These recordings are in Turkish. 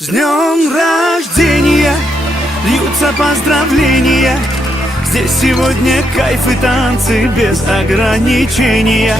С днем рождения льются поздравления. Здесь сегодня кайф и танцы без ограничения.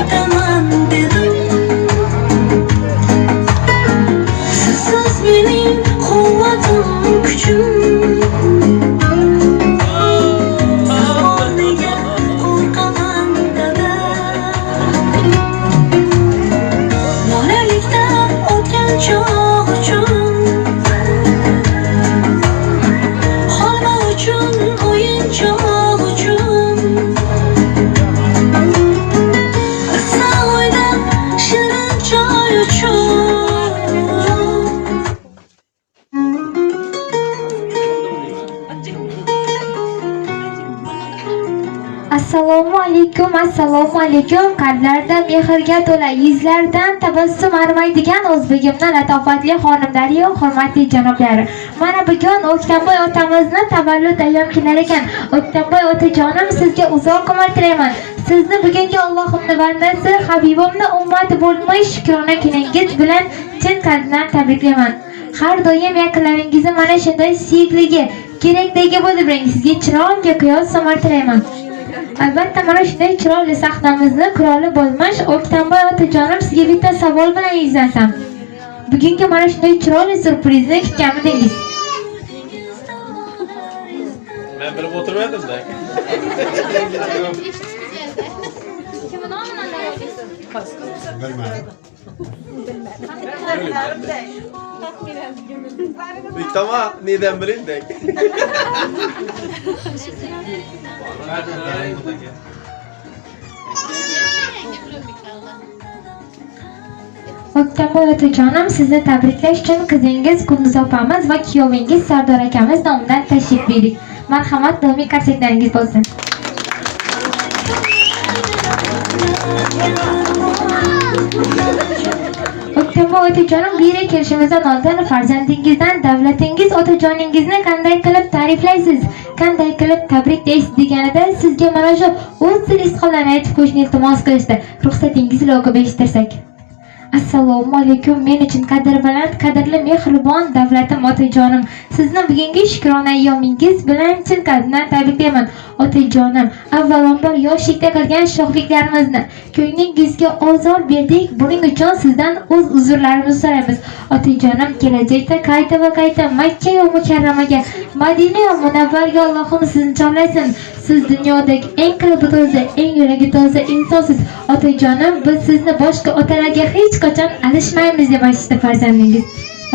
ketaman dedim. Sizsiz mening quvvatim, kuchim. Assalomu alaykum. Qalblarda mehrga to'la, yuzlardan tabassum arimaydigan o'zbegimdan latofatli xonimlar-yu hurmatli janoblari. Mana bugun O'ktamboy otamizni tavallud ayyom kelar ekan. O'ktamboy otajonim, sizga uzoq umr tilayman. Sizni bugungi Allohimning bandasi, Habibimning ummati bo'lmoq shukrona kuningiz bilan chin qalbdan tabriklayman. Har doim yaqinlaringizni mana shunday suyukligi, kerakdagi bo'lib biring. Sizga chiroyli quyosh samar tilayman. Albatta mana shunday chiroyli sahnamizni quroli bo'lmoq O'ktamboy otajonim, sizga bitta savol bilan yuzlasam. Bugungi mana shunday chiroyli surprizni kutganmidingiz? Men bilib o'tirmadim-da. Bittama neden bilindek? O'ktamboy otajonim, sizni tabriklash uchun qizingiz Kunduz opamiz va kuyovingiz Sardor akamiz nomidan tashrif buyuring. Marhamat, doimiy konsertlaringiz bo'lsin. O'ktamboy otajonim, bu yerga kelishimizdan oldin farzandingizdan davlatingiz otajoningizni qanday qilib ta'riflaysiz, qanday qilib tabriklaysiz deganida sizga mana shu o'z izhorlarini aytib qo'yishni iltimos qilishdi. Ruxsatingizni o'qib eshittirsak. Assalomu alaykum. Men uchun qadr baland, qadrli mehribon davlatim otajonim, sizni bugungi shukrona ayyomingiz bilan chin qalbdan tabriklayman. Otajonim, avvalambor yoshlikda qilgan sho'xliklarimizni ko'nglingizga ozor berdik. Buning uchun sizdan o'z uzrlarimizni so'raymiz. Otajonim, kelajakda qayta va qayta Makka va Mukarramaga, Madina va Munavvarga Allohim sizni chorlasin. Siz dunyodagi eng qalbi toza, eng yuragi toza insonsiz. Otajonim, biz sizni boshqa otalarga hech qachon alishmaymiz deb aytishdi farzandingiz.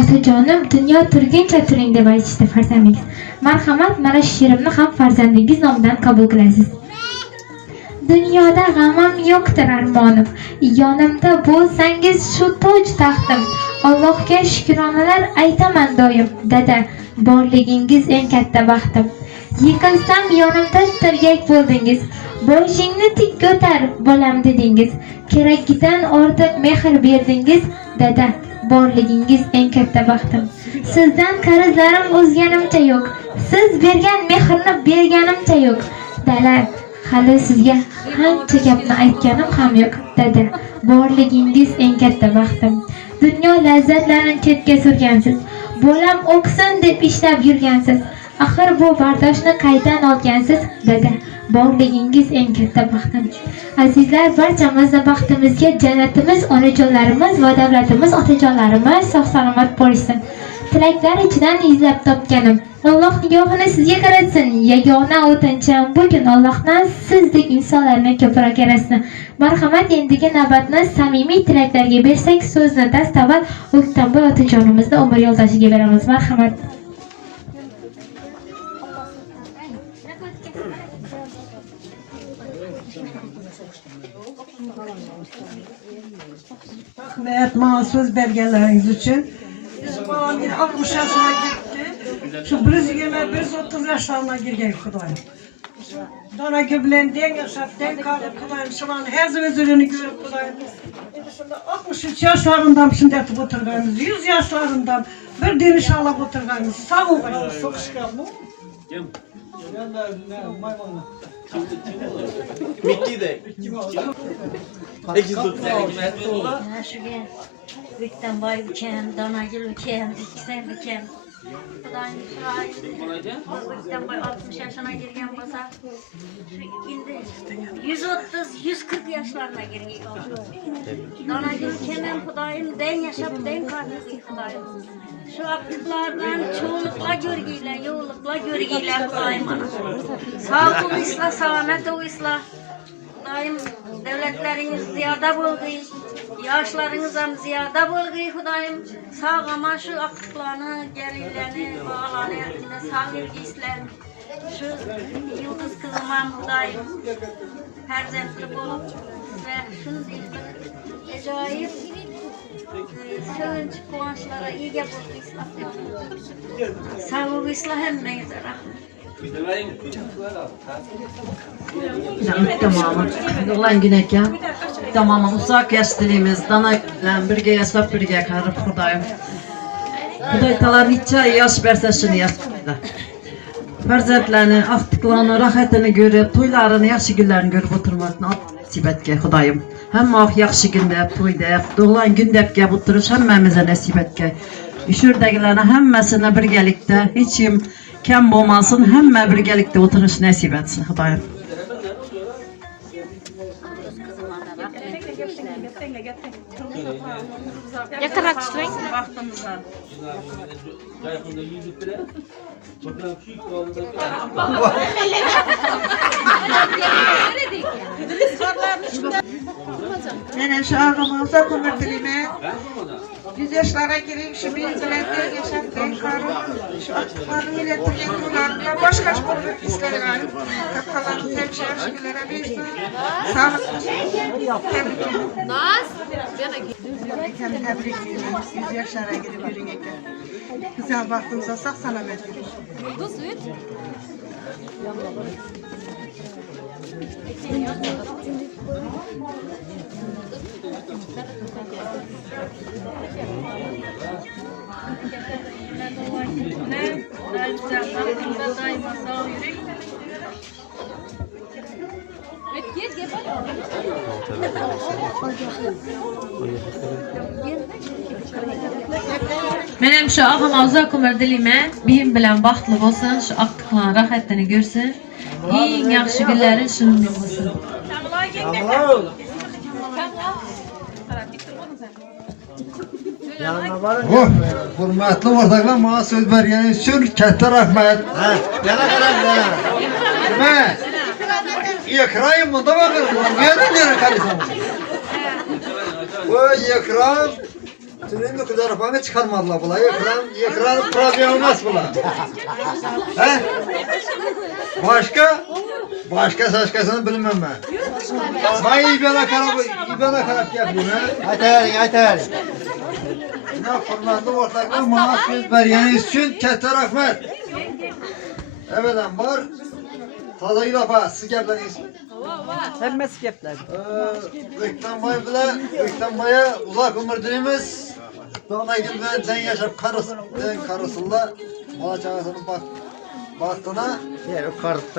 Otajonim, dunyo turguncha turing deb aytishdi farzandingiz. Marhamat, mana shu she'rimni ham farzandingiz nomidan qabul qilasiz. Dunyoda g'amim yo'qdir armonim, yonimda bo'lsangiz shu toj taxtim. Allohga shukronalar aytaman doim, dada, borligingiz eng katta baxtim. Yiqilsam yonimda tirgak bo'ldingiz, boshingni tik ko'tar bolam dedingiz. Keragidan ortiq mehr berdingiz, dada, borligingiz eng katta baxtim. Sizdan qarzlarim o'zganimcha yo'q, siz bergan mehrni berganimcha yo'q. Dala, hali sizga qancha gapni aytganim ham yo'q, dada, borligingiz eng katta baxtim. Dunyo lazzatlarini chetga surgansiz, bolam o'qsin deb ishlab yurgansiz. Axir bu bardoshni qaydan olgansiz, dada, borligingiz eng katta baxtim. Azizlar, barchamizni baxtimizga jannatimiz, onajonlarimiz va davlatimiz, otajonlarimiz sog' salomat bo'lsin. Tilaklar ichidan izlab topganim, Alloh nigohini sizga qaratsin. Yagona o'tinchim bugun Allohdan sizdek insonlarni ko'proq yaratsin. Marhamat, endigi navbatni samimiy tilaklarga bersak, so'zni dastavval O'ktamboy otajonimizni umr yo'ldoshiga beramiz. Marhamat. Rahmet, bana söz belgeleriniz için. Bizim babam yine 60 yaşına gitti. Şu 130 yaşlarına girgen Kudayım. Dana güblen den yaşap, den kalır Kudayım. Şu an her özürünü görüp Kudayım. Şimdi 63 yaşlarından şimdi yatıp oturganız, 100 yaşlarından bir din inşallah oturganız. Sağ olun. Çok şükür. Kim? Mickey de. İkiz tuttu. Şuga O'ktamboy ukam, Donagul ukam, Ikkisam ukam, Xudayım şahit. O'zbekiston boy 60 yaşına girgan bo'lsa, endi 130-140 yaşlarına girgan oldu. Donagül kemen Xudayım den yaşap den karnısı Xudayım. Şu aktıklardan çoğunlukla görgüyle, yoğunlukla görgüyle Xudayım ana. Sağ ol islah, selamet ol islah. Xudayım devletleriniz ziyada bolğuy, yaşlarınız hem ziyada bolğuy Xudayım. Sağ ama şu aktıklarını, gelirlerini, bağlarını elinde sağ vergisler. Şu yıldız kızımam Xudayım. Perzentli bolup ve şunu deyip acayip sevinç, kuvvançlara iyi buldu islah. Sağ ol islah hemmenize rahmet. Tamam. Ulan güneke. Tamam. Uzak yaşlılığımız. Dana ile birge yaşap birge karıp Xudayım. Xuday talar neçe yaş verse şunu yaşaydı. Farzatlarını, aktıklarını, rahatını görüp, toylarını, yaxşı günlerini görüp oturmaktan nasip etke Xudayım. Hem ah yaxşı günde, toyda, doğulan günde gelip oturuş hemmemize nasip etke. Üşürdekilerine hemmesine birgelikte, hiç kim kem olmasın, hemme birgelikte oturuş nasip etsin Xudayım. Yakınrak tutmayın. Vaxtınıza. Benim şu ağamıza kumurtulime 100 yaşlara gireyim şu bir bilende yaşam ben karım şu aktıklarını ilettirgen kullarına boş kaç kurulup isterim kapalanı hemşehrilere bir sağlık tebrik ederim. Tebrik ederim 100 yaşlara girip yürüyün güzel baktığınızda sağ selamet Benim şu ağam uzak ömür dilime, benim bilen baxtlı olsun, şu aktıklarını, rahatını görsün. En yaxşı günlerin şunun olsun. Oh, hürmetli ortaklar bana söz vergeniz için katta rahmet. Yana kadar. Kime? Ekrayım bunda bakın. Nereden yana karışamam? O ekran tünün kadar falan çıkarmadılar bula. Ekran problem olmaz bula. He? Başka saçkasını bilmem ben. Ben İbana karab yapayım ha. Aytar. Ne hürmetli ortaklar bana söz vergeniz için katta rahmet. Evet var. Taza ilafa siz gepleriniz. Hemmesi gepler. Ökten baya uzak ömür dilimiz. Doğuna gülben den yaşap karısıyla bana çağırsının baktığına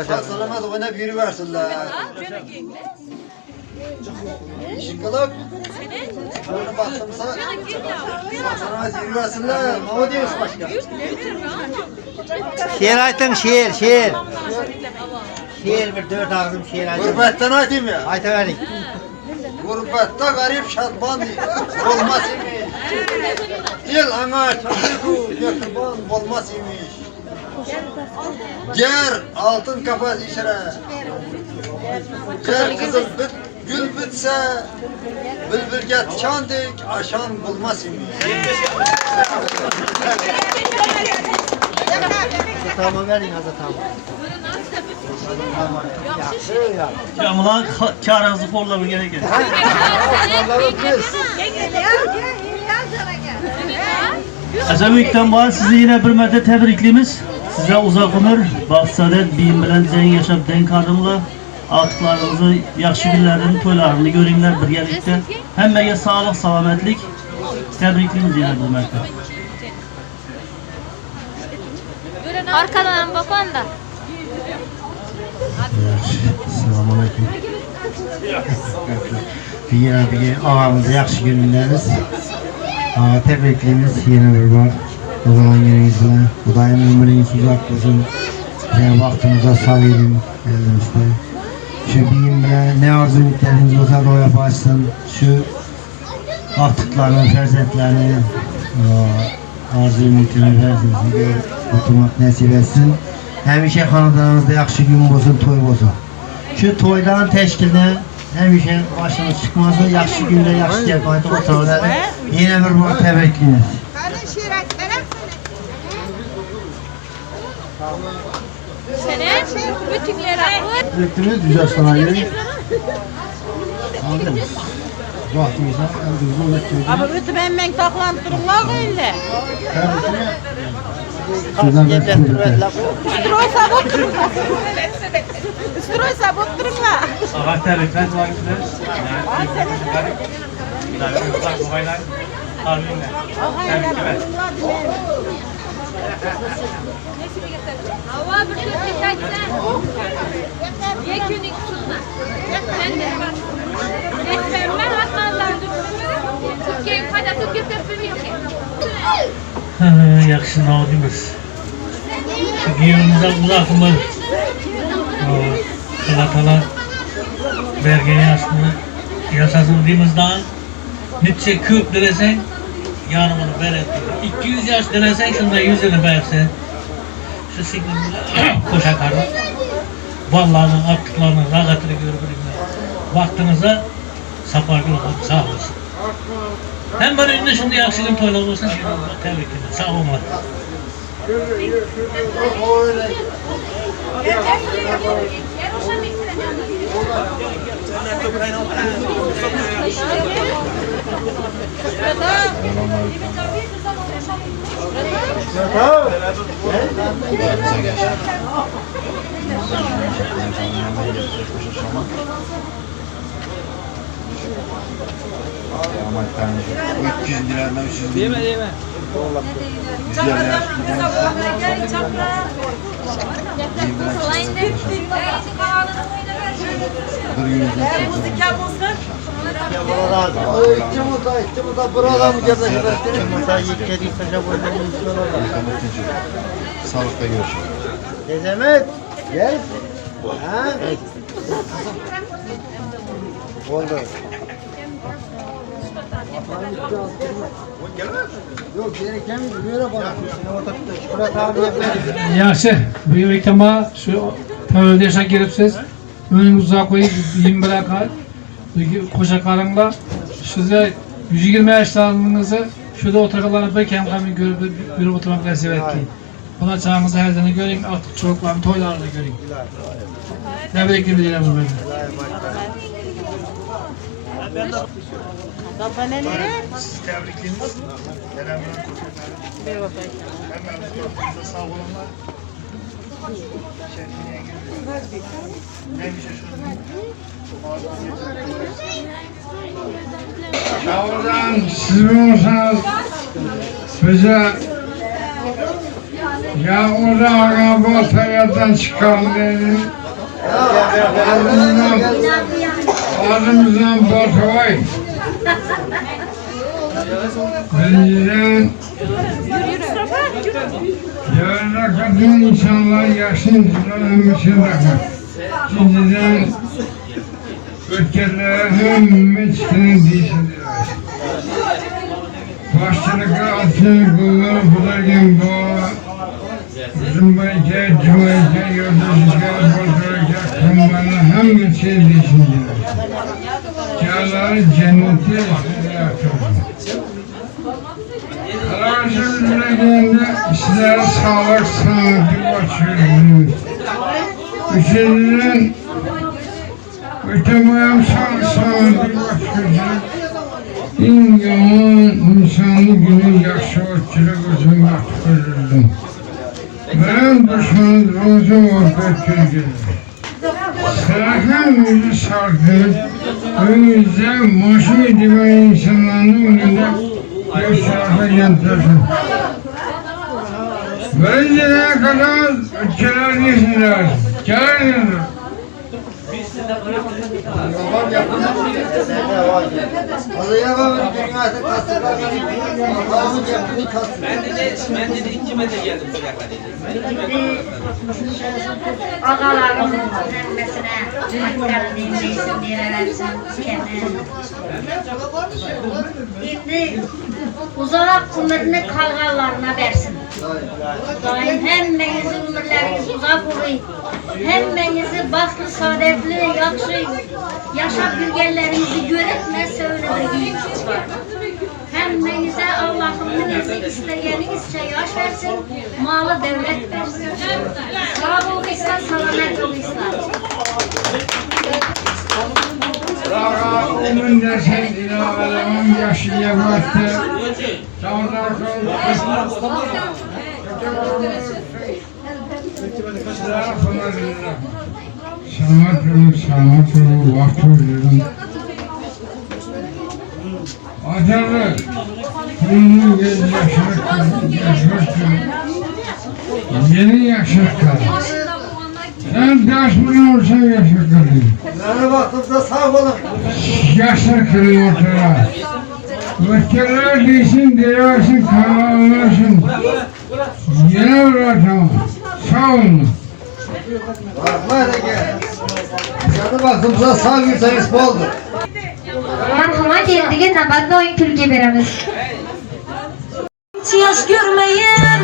sağ oynayıp yürüversinler. Şıkkılık. Şöyle baktımsa sağ yürüversinler. Ne diyorsun başka? Şiir aytın şiir. Şiir bir 4 ağzım şiir aytın. Gurbetten aytayım ya. Aytıverin. Gurbette garip şadban olmaz imiş. Dil ana çocuk götürban olmaz imiş. Ger altın kafas işire. Ger kızıl gül bitse bülbülge tikandik aşan bulmaz imiş. Tamam verin hazır tamam. Kamılan karınızı forla bir gerek. Azamik'ten var sizi yine bir müddet tebriklimiz. Size uzak ömür, baxt saadet, bilim bilen zen yaşap den kadınla artıklarınızı, yaxşı günlerini, toylarını görünler birgelikte. Hemmeye sağlık, selametlik. Tebriklimiz yine bir müddet. Arkadan bakan da. Selamünaleyküm. Bir ağamızı yaxşı günleriniz. Tebrikliyimiz yine bir var. Ulan yerinizle. Kudayım ömrünüz uzak olsun. Vaktinize sağ edin elinizde. Şu biyim bile ne arzu ümitleriniz olsa da o yaparsın. Şu aktıklarını, ferzetlerini, arzu ümitini, ferzetini oturmak nasip etsin. Həmişə xanadağınızda yaxşı gün olsun, toy olsun. Şu toydan təşkilinə həmişə başınız çıxmasın, yaxşı gündə, yaxşı gəlməkdə otururlar. Yenə bir bunu təbəkliyiniz. Elektriniz düz yaşlarına girin. Anladınız? Vaxtınızda əldinizdə ötürün. Ama bütün ben taklandırırlar öyle. Sizden ben kurduklar. Üstüroy sabot dururlar. Üstüroy sabot dururlar. Ağaç terlikler var gider. Hava bir şey tekrar. Yekünük tutma. Ben de bak. Etmemler atlarlardı. Türkiye faydası götürmüyor yok. Yaxşı navdimiz. Şu giyimimizden uzakımız. Allah bergen yaşını yaşasın demizden. Nitçe köp dilesen yanımını beret. 200 yaş dilesen şunda yüzünü versen. Şu signalini koşa karı. Vallahi attıklarının rahatını görebilirler. Vaktinize sapargın olun, sağ olasın. Hem ben önünde şimdi yaxşı gün toylar olsun, tebrik ederim, sağ olun. Ama 300 liradan 300 lira. Yeme. Güzel Sağlıkta görüşürüz. Dezemet, gel. Ha? Oldu. Yok gereken böyle bana. Yaxşı, bu iltama şu tövbe yaşa giripsiz. Önümüzde koyup 20 bırakar. Koşa karınla size 120 yaşlarınızı şurada otururlarını bir kemkamı görüp oturmak nasip etti. Buna çağımızda her zaman görün, artık çocukların toylarını görün. Tebrik ederim bu beni. Siz tebrikliniz. Hemen sağ olunlar. Yavrudan siz olursanız bize yavruda ağa bu hayattan çıkardı. Ağzımızdan botoy. Birinciden yarına kadın insanlar yaşın ömrüsün bakar. İkinciden ötkerlere hem çıkının değişindir. Başçılıkı altını kullanıp bularken bu Zümbayken, cümayken, yoldaşlıklar, bozduracak kumlarına hem değişindir. Çağları cenneti yaratır. Kararışın yüreğinde sizlere sağlık, sağlıklı başlıyoruz. Üçüncüden ötemeyem sağlıklı başlıyoruz. En yaman insanlı günü yaxşı otçuluk olsun başlıyoruz. Ben düşmanımızın orada Türkiye'de. Sırakın yüzü sarkıp, önümüzde maşı edilen insanların önünde bir sıraka yantırsın. Böylece kadar ülkeler değilsinler. Gelin. Babam yaptı. Ne var ya? Alıya var dünyada tasarlar. Allah'ın yaptığı tasarlar. Ben de ikime de geldim buraya kadar. Ağalarımızın hemmesine hakkını dinleysin diyelersin Şimdi uzak ömrünü kalgalarına versin. Daim hemmenizi ömürleriniz uzak olayım. Hemmenizi baxtlı, saadetli, yaxşı yaşap yürgenlerinizi görüp öyle bir iyiliğiniz var. Hemmenize Allah'ın neyse istediğinizce yaş versin, malı devlet versin. Sağ olursa, selamet olursa. Ömrün dersen ilavelemem yaşlıya baktı. Sağlar Sanat vakti veriyorum. Acaba bunun yeni yaşlık kalır. Sen ders biliyorsan yaşlık kalır. Nereye baktığımda sağ olun. Yaşlık kalır ortaya. Müfkerler değilsin, diyorsun, kanalıyorsun. Yine bırakamam. Sağ olun. Bakma hele gel. Yanı baktığımda sağ gülseniz boldur. Marhamat endiga navbatda o'yin kulga beramiz. Yaş görmeyen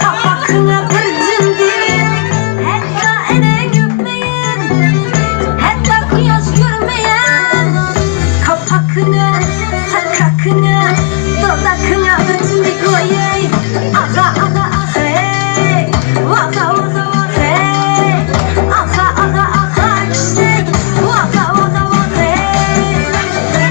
kapakına bir cindi hatta ene gökmeyen hatta kuyaş görmeyen kapakına sakakına dodakına bir cindi koyay aga aga aga hey vaka vaka vaka hey aga aga aga çiçek vaka vaka vaka hey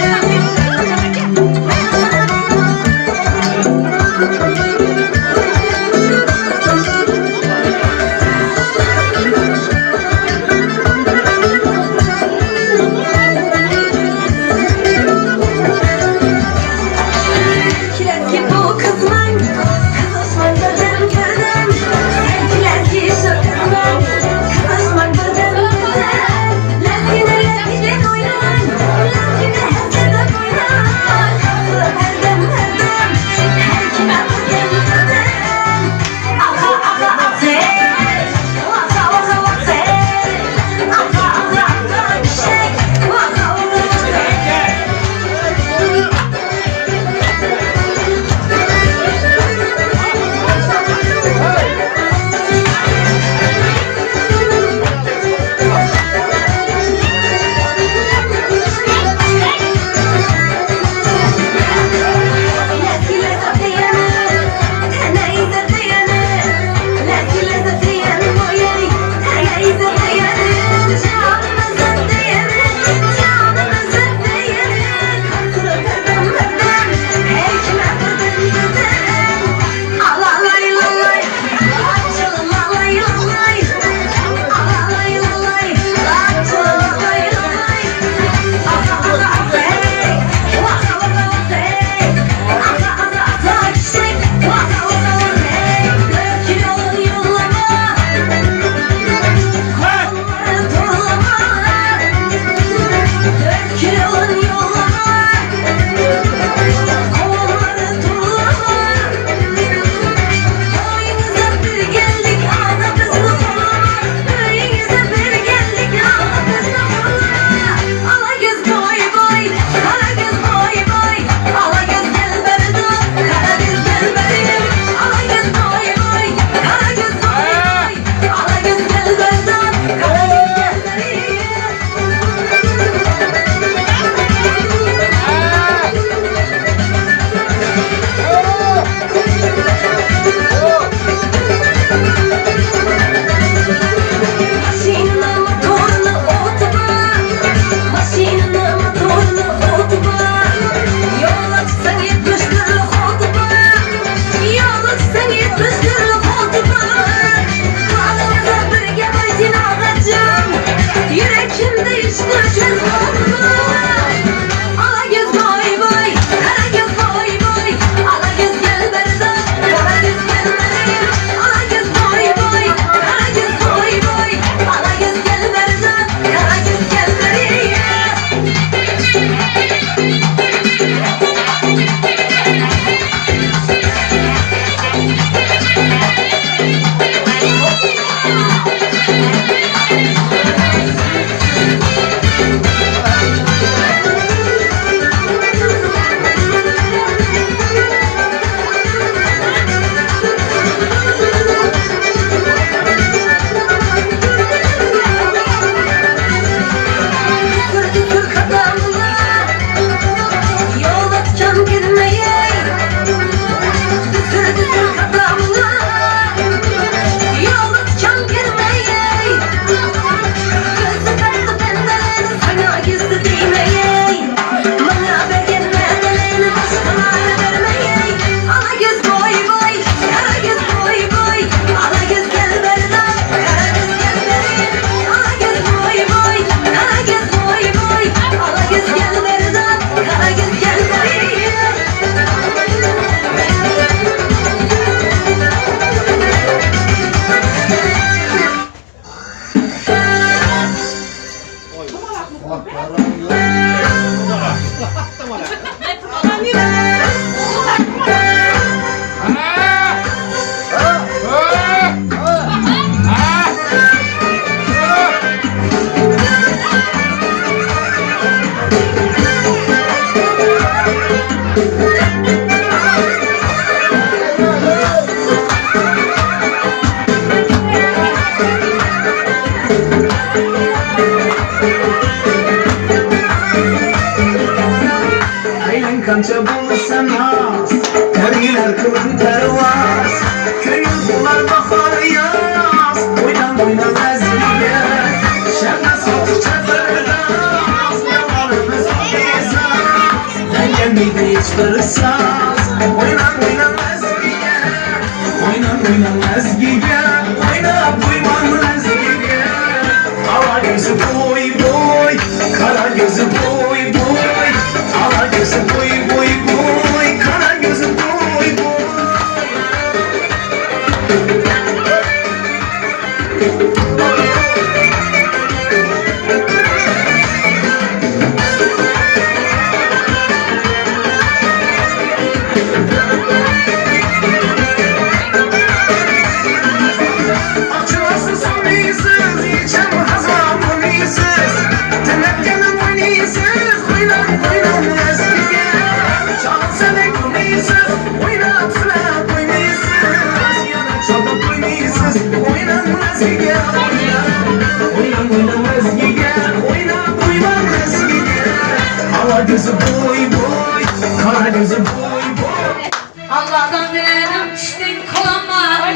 Allah'dan diledim düştün koluma,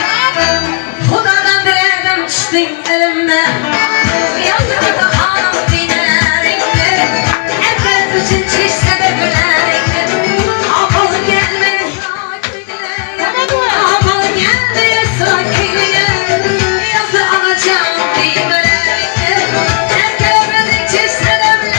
Hudadan diledim düştün elime. Yanımda hanım dinlerinde, herkes için çiş sebeplerinde. Apalı gelmedi sakiniye, apalı gelmedi sakiniye. Yazı alacağım düğmelerinde, herkes için çiş sebeplerinde.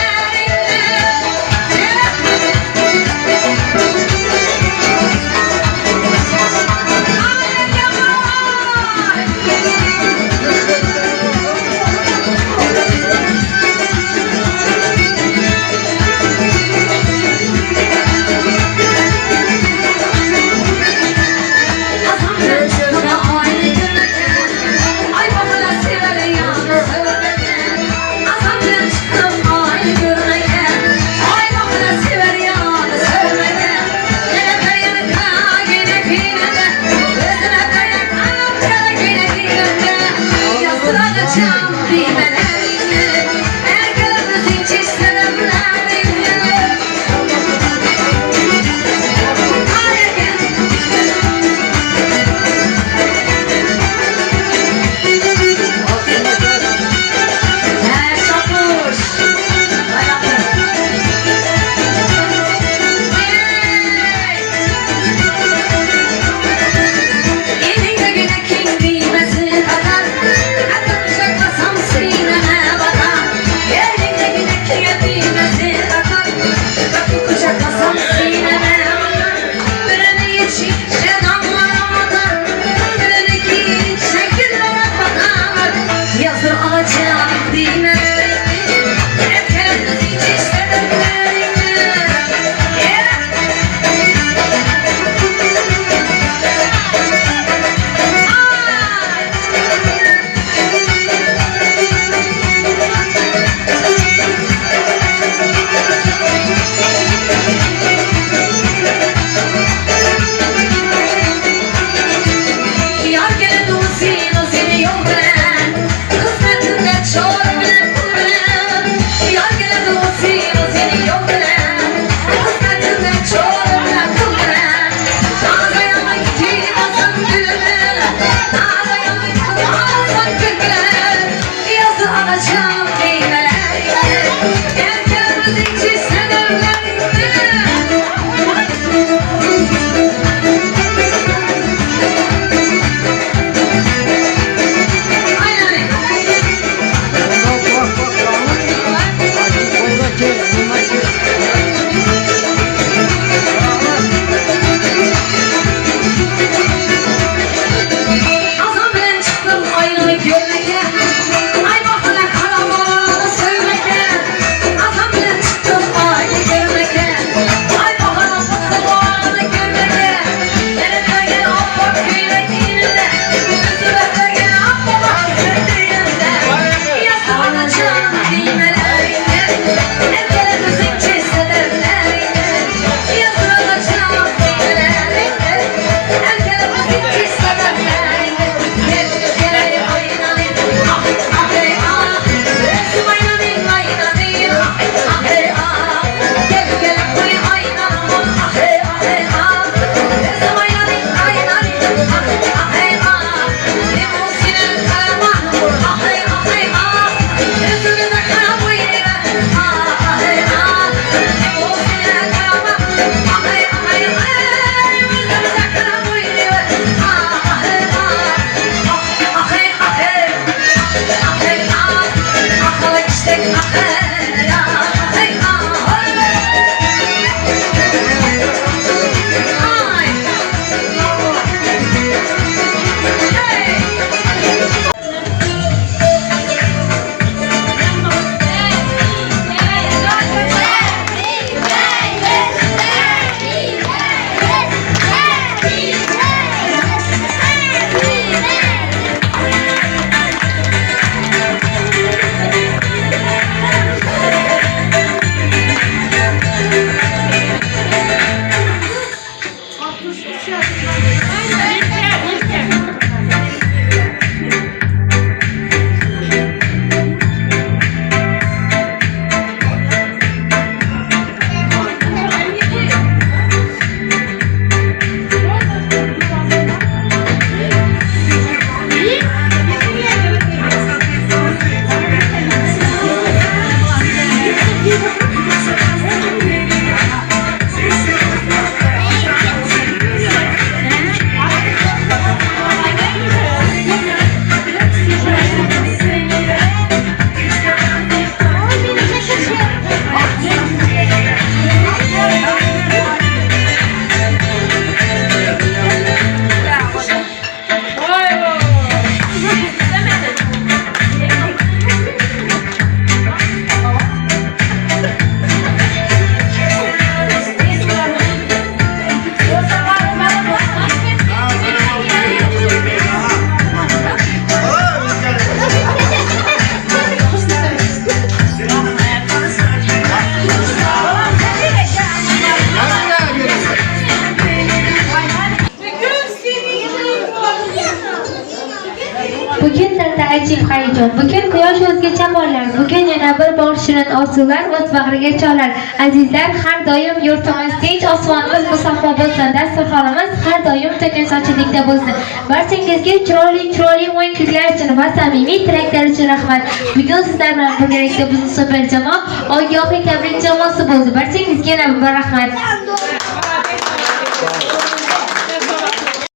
Bugun dalda ajib hayajon, bugun quyosh o'zgacha borlar, bugun yana bir bor shirin orzular o'z bag'riga cholar. Azizlar, har doim yurtimiz tinch, osmonimiz musaffo bo'lsin, dasturxonimiz har doim to'kin sochilikda bo'lsin. Barchangizga chiroyli o'yin kuylar uchun va samimiy tilaklar uchun rahmat. Bugun sizlar bilan birgalikda bizning super jamoa Ogohiy tabrik jamoasi bo'ldi. Barchangizga yana bir rahmat.